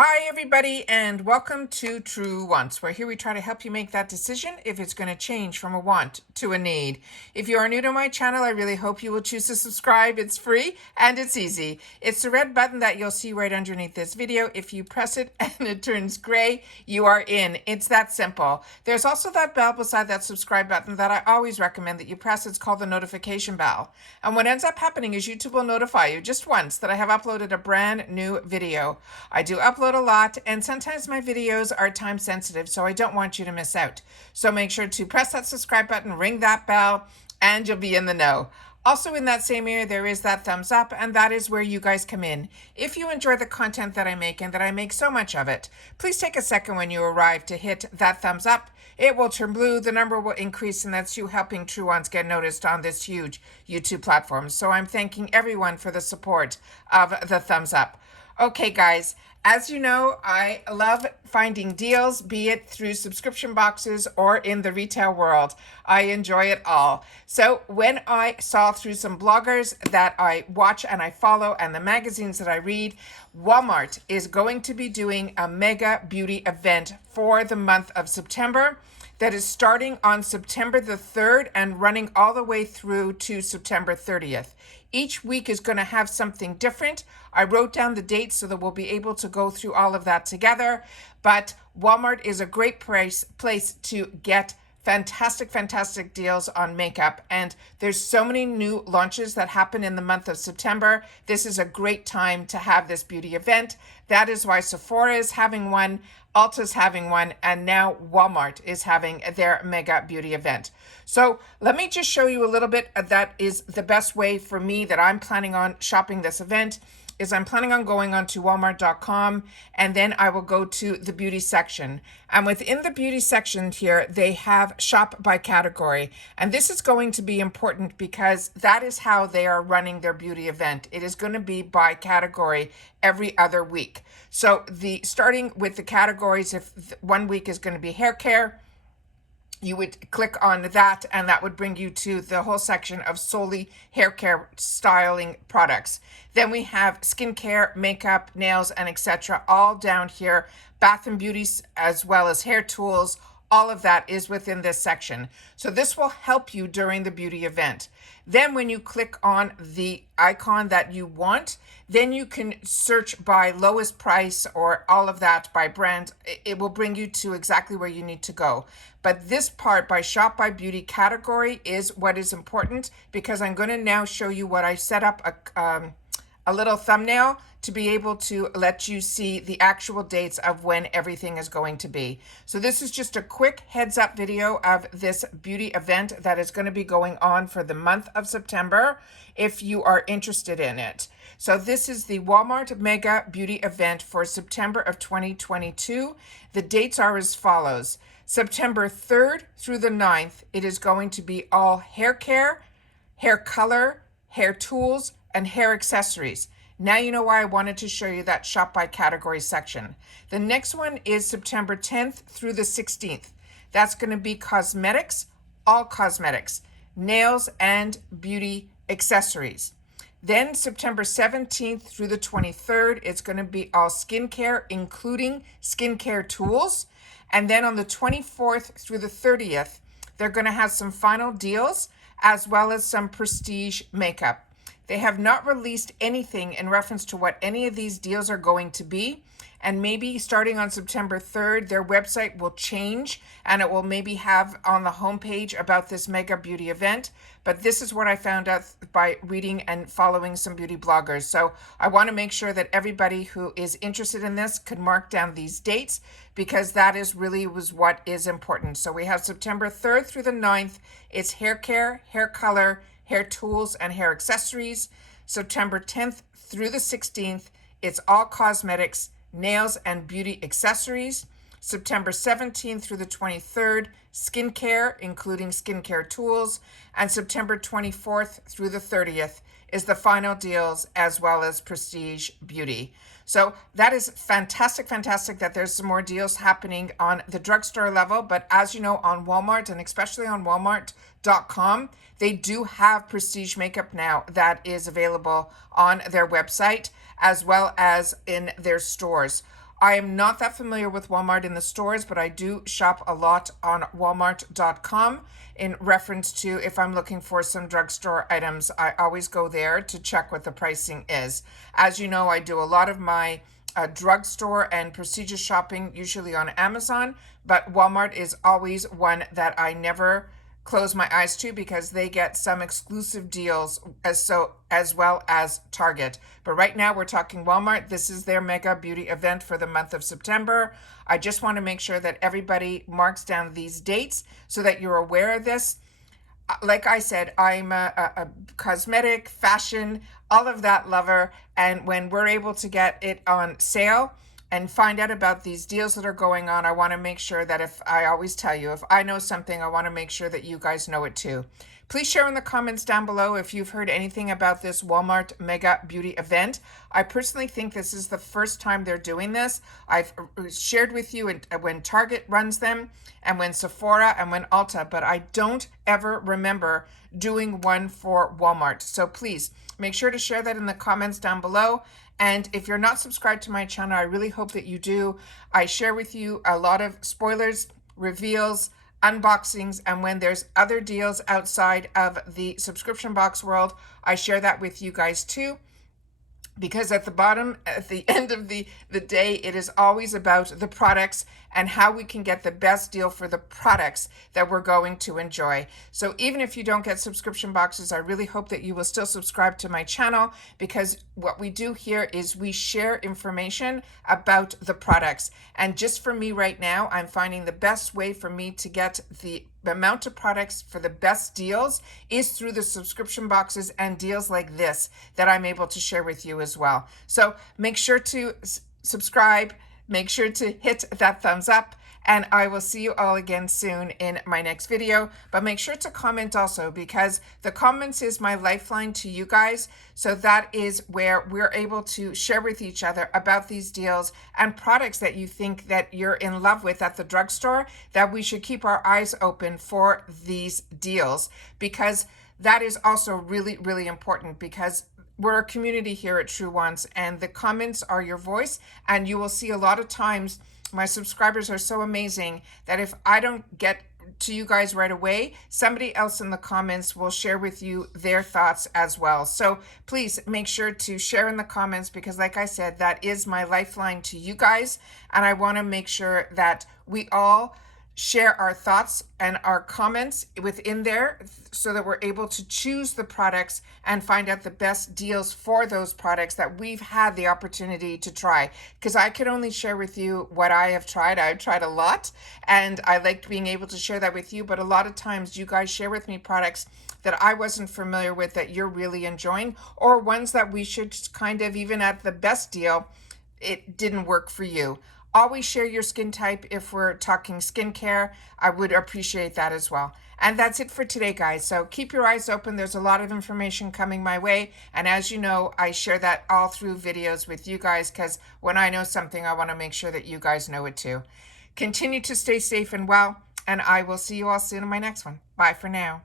Hi, everybody, and welcome to True Wants, where here we try to help you make that decision if it's going to change from a want to a need. If you are new to my channel, I really hope you will choose to subscribe. It's free and it's easy. It's the red button that you'll see right underneath this video. If you press it and it turns gray, you are in. It's that simple. There's also that bell beside that subscribe button that I always recommend that you press. It's called the notification bell. And what ends up happening is YouTube will notify you just once that I have uploaded a brand new video. I do upload a lot, and sometimes my videos are time sensitive, so I don't want you to miss out. So make sure to press that subscribe button, ring that bell, and you'll be in the know. Also in that same area, there is that thumbs up, and that is where you guys come in. If you enjoy the content that I make, and that I make so much of it, please take a second when you arrive to hit that thumbs up. It will turn blue, the number will increase, and that's you helping True Ones get noticed on this huge YouTube platform. So I'm thanking everyone for the support of the thumbs up. Okay, guys, as you know, I love finding deals, be it through subscription boxes or in the retail world. I enjoy it all. So when I saw through some bloggers that I watch and I follow and the magazines that I read, Walmart is going to be doing a mega beauty event for the month of September that is starting on September the 3rd and running all the way through to September 30th. Each week is going to have something different. I wrote down the dates so that we'll be able to go through all of that together. But Walmart is a great place to get fantastic deals on makeup. And there's so many new launches that happen in the month of September. This is a great time to have this beauty event. That is why Sephora is having one, ULTA's having one, and now Walmart is having their mega beauty event. So let me just show you a little bit. That is the best way for me that I'm planning on shopping this event. Is I'm planning on going on to walmart.com, and then I will go to the beauty section. And within the beauty section here, they have shop by category. And this is going to be important because that is how they are running their beauty event. It is going to be by category every other week. So starting with the categories, if 1 week is going to be hair care, you would click on that, and that would bring you to the whole section of solely hair care styling products. Then we have skincare, makeup, nails, and etc. all down here. Bath and beauty, as well as hair tools, all of that is within this section. So this will help you during the beauty event. Then when you click on the icon that you want, then you can search by lowest price or all of that by brand. It will bring you to exactly where you need to go. But this part by shop by beauty category is what is important, because I'm going to now show you what I set up a little thumbnail to be able to let you see the actual dates of when everything is going to be. So this is just a quick heads up video of this beauty event that is going to be going on for the month of September if you are interested in it. So this is the Walmart Mega Beauty Event for September of 2022. The dates are as follows. September 3rd through the 9th, it is going to be all hair care, hair color, hair tools, and hair accessories. Now you know why I wanted to show you that shop by category section. The next one is September 10th through the 16th. That's going to be cosmetics, all cosmetics, nails, and beauty accessories. Then September 17th through the 23rd, it's going to be all skincare, including skincare tools. And then on the 24th through the 30th, they're going to have some final deals as well as some prestige makeup. They have not released anything in reference to what any of these deals are going to be. And maybe starting on September 3rd, their website will change and it will maybe have on the homepage about this mega beauty event. But this is what I found out by reading and following some beauty bloggers. So I want to make sure that everybody who is interested in this could mark down these dates, because that is really what is important. So we have September 3rd through the 9th. It's hair care, hair color, hair tools, and hair accessories. September 10th through the 16th, it's all cosmetics, nails, and beauty accessories. September 17th through the 23rd, skincare, including skincare tools. And September 24th through the 30th is the final deals, as well as prestige beauty. So that is fantastic that there's some more deals happening on the drugstore level. But as you know, on Walmart, and especially on Walmart.com, they do have prestige makeup now that is available on their website as well as in their stores. I am not that familiar with Walmart in the stores, but I do shop a lot on walmart.com in reference to if I'm looking for some drugstore items. I always go there to check what the pricing is. As you know, I do a lot of my drugstore and procedure shopping usually on Amazon, but Walmart is always one that I never close my eyes to because they get some exclusive deals as well as Target. But right now we're talking Walmart. This is their mega beauty event for the month of September. I just want to make sure that everybody marks down these dates so that you're aware of this. Like I said, I'm a cosmetic, fashion, all of that lover. And when we're able to get it on sale and find out about these deals that are going on, I want to make sure that I always tell you, if I know something, I want to make sure that you guys know it too. Please share in the comments down below if you've heard anything about this Walmart Mega Beauty event. I personally think this is the first time they're doing this. I've shared with you when Target runs them and when Sephora and when ULTA, but I don't ever remember doing one for Walmart. So please make sure to share that in the comments down below. And if you're not subscribed to my channel, I really hope that you do. I share with you a lot of spoilers, reveals, unboxings, and when there's other deals outside of the subscription box world, I share that with you guys too. Because at the end of the day, it is always about the products and how we can get the best deal for the products that we're going to enjoy. So even if you don't get subscription boxes, I really hope that you will still subscribe to my channel, because what we do here is we share information about the products. And just for me right now, I'm finding the best way for me to get the amount of products for the best deals is through the subscription boxes and deals like this that I'm able to share with you as well. So make sure to subscribe, make sure to hit that thumbs up, and I will see you all again soon in my next video. But make sure to comment also, because the comments is my lifeline to you guys. So that is where we're able to share with each other about these deals and products that you think that you're in love with at the drugstore, that we should keep our eyes open for these deals, because that is also really, really important, because we're a community here at True Wants, and the comments are your voice. And you will see a lot of times my subscribers are so amazing that if I don't get to you guys right away, somebody else in the comments will share with you their thoughts as well. So please make sure to share in the comments, because like I said, that is my lifeline to you guys. And I want to make sure that we all share our thoughts and our comments within there so that we're able to choose the products and find out the best deals for those products that we've had the opportunity to try. Because I can only share with you what I have tried. I've tried a lot, and I liked being able to share that with you. But a lot of times you guys share with me products that I wasn't familiar with that you're really enjoying, or ones that we should kind of, even at the best deal, it didn't work for you. Always share your skin type if we're talking skincare. I would appreciate that as well. And that's it for today, guys. So keep your eyes open. There's a lot of information coming my way. And as you know, I share that all through videos with you guys, because when I know something, I want to make sure that you guys know it too. Continue to stay safe and well, and I will see you all soon in my next one. Bye for now.